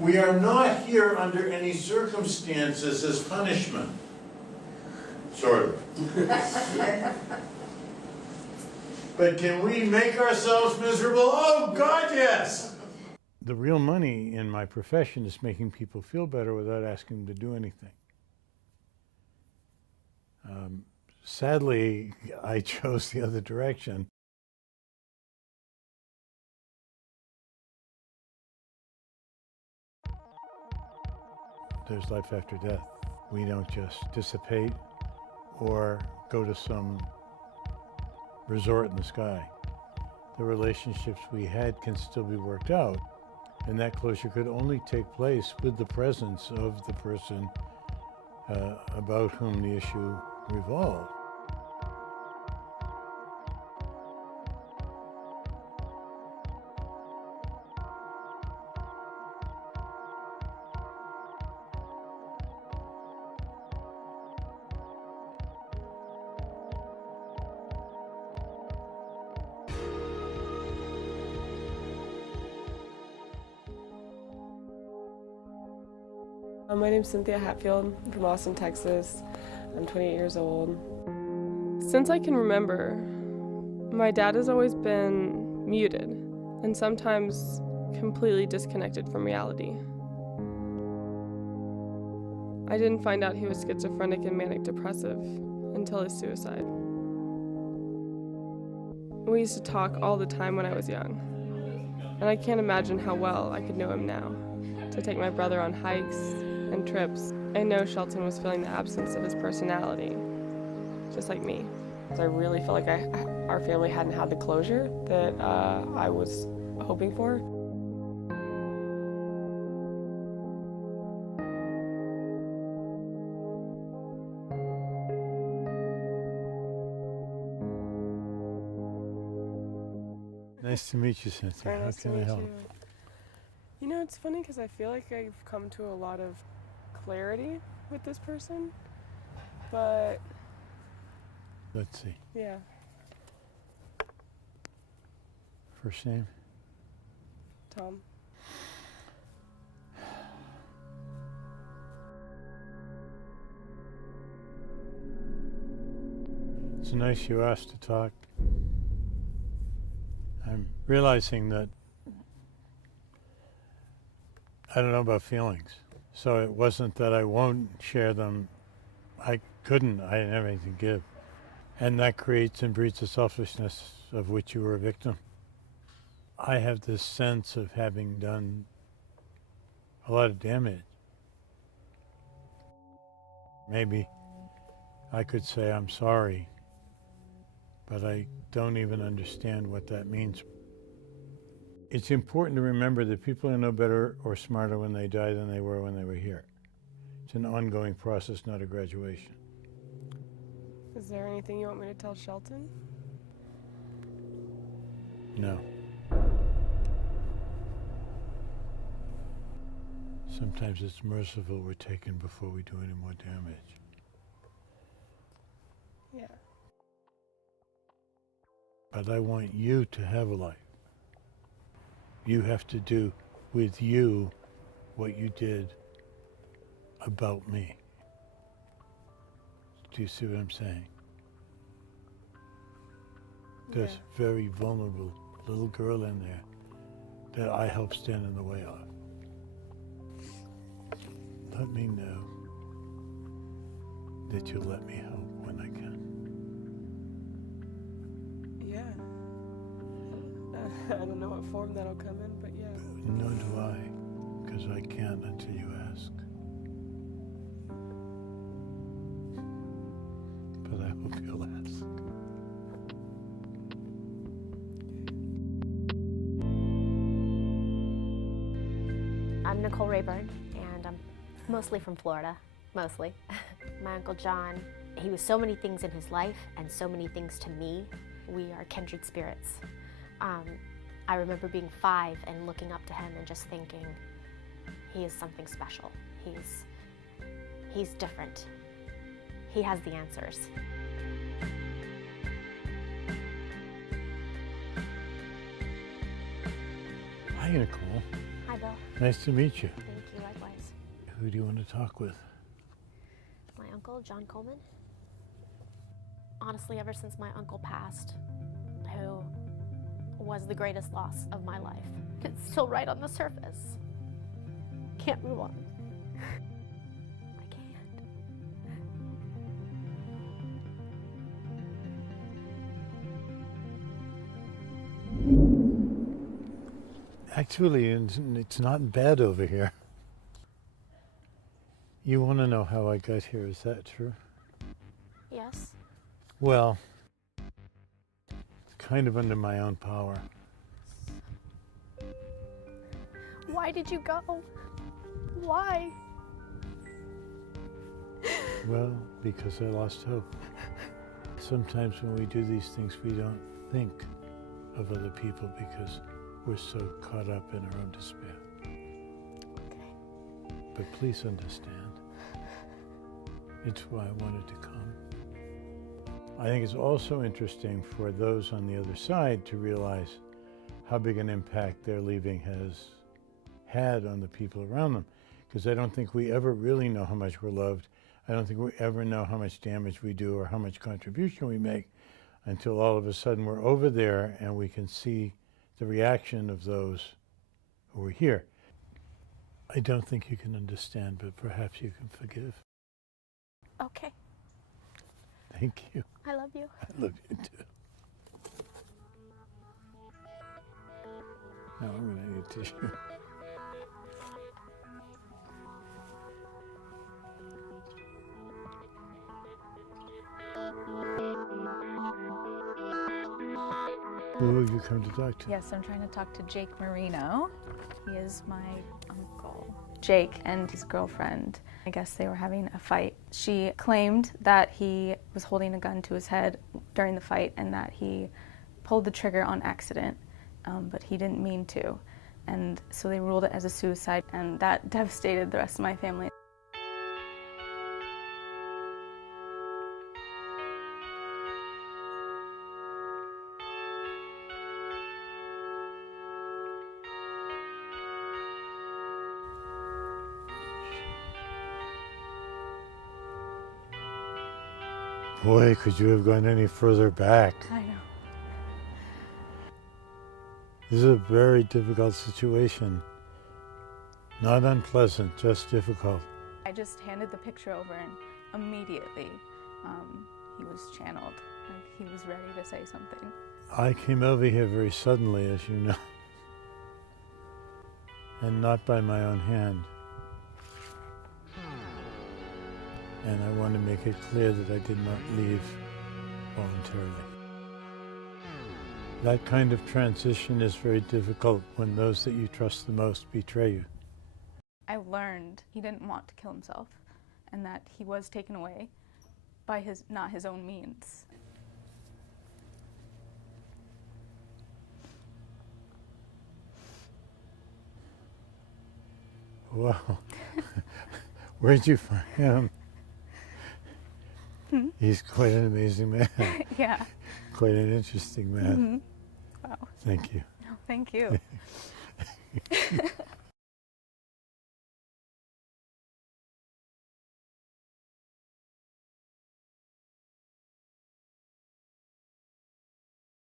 We are not here under any circumstances as punishment. Sort of. But can we make ourselves miserable? Oh, God, yes! The real money in my profession is making people feel better without asking them to do anything. Sadly, I chose the other direction. There's life after death. We don't just dissipate or go to some resort in the sky. The relationships we had can still be worked out, and that closure could only take place with the presence of the person about whom the issue revolved. My name's Cynthia Hatfield. I'm from Austin, Texas. I'm 28 years old. Since I can remember, my dad has always been muted and sometimes completely disconnected from reality. I didn't find out he was schizophrenic and manic depressive until his suicide. We used to talk all the time when I was young, and I can't imagine how well I could know him now, to take my brother on hikes and trips. I know Shelton was feeling the absence of his personality, just like me. I really feel like our family hadn't had the closure that I was hoping for. Nice to meet you, Cynthia. Nice How can I help? You know, it's funny because I feel like I've come to a lot of clarity with this person, but Let's see. yeah. First name? Tom. It's nice you asked to talk. I'm realizing that I don't know about feelings. So it wasn't that I won't share them. I couldn't. I didn't have anything to give. And that creates and breeds a selfishness of which you were a victim. I have this sense of having done a lot of damage. Maybe I could say I'm sorry, but I don't even understand what that means. It's important to remember that people are no better or smarter when they die than they were when they were here. It's an ongoing process, not a graduation. Is there anything you want me to tell Shelton? No. Sometimes it's merciful we're taken before we do any more damage. Yeah. But I want you to have a life. You have to do with you what you did about me. Do you see what I'm saying? There's a very vulnerable little girl in there that I helped stand in the way of. Let me know that you'll let me help when I can. Yeah. I don't know what form that'll come in, but yeah. Nor do I, because I can't until you ask. But I hope you'll ask. I'm Nicole Rayburn, and I'm mostly from Florida, mostly. My Uncle John, he was so many things in his life and so many things to me. We are kindred spirits. I remember being 5 and looking up to him and just thinking, he is something special. He's different. He has the answers. Hi, Nicole. Hi, Hi, Bill. Nice to meet you. Thank you, likewise. Who do you want to talk with? My uncle, John Coleman. Honestly, ever since my uncle passed, who was the greatest loss of my life, it's still right on the surface. Can't move on. I can't. Actually, it's not bad over here. You want to know how I got here, is that true? Yes. Well, it's kind of under my own power. Why did you go? Why? Well, because I lost hope. Sometimes when we do these things, we don't think of other people because we're so caught up in our own despair. Okay. But please understand, it's why I wanted to come. I think it's also interesting for those on the other side to realize how big an impact their leaving has had on the people around them. Because I don't think we ever really know how much we're loved. I don't think we ever know how much damage we do or how much contribution we make until all of a sudden we're over there and we can see the reaction of those who are here. I don't think you can understand, but perhaps you can forgive. Okay. Thank you. I love you. I love you too. Now I'm going to need tissue. Who have you come to talk to? Yes, I'm trying to talk to Jake Marino. He is my uncle. Jake and his girlfriend, I guess they were having a fight. She claimed that he was holding a gun to his head during the fight and that he pulled the trigger on accident, but he didn't mean to. And so they ruled it as a suicide, and that devastated the rest of my family. Boy, could you have gone any further back? I know. This is a very difficult situation. Not unpleasant, just difficult. I just handed the picture over and immediately he was channeled. Like he was ready to say something. I came over here very suddenly, as you know, and not by my own hand. And I want to make it clear that I did not leave voluntarily. That kind of transition is very difficult when those that you trust the most betray you. I learned he didn't want to kill himself and that he was taken away by not his own means. Wow. Where'd you find him? He's quite an amazing man. Yeah. Quite an interesting man. Wow. Thank you. No, thank you.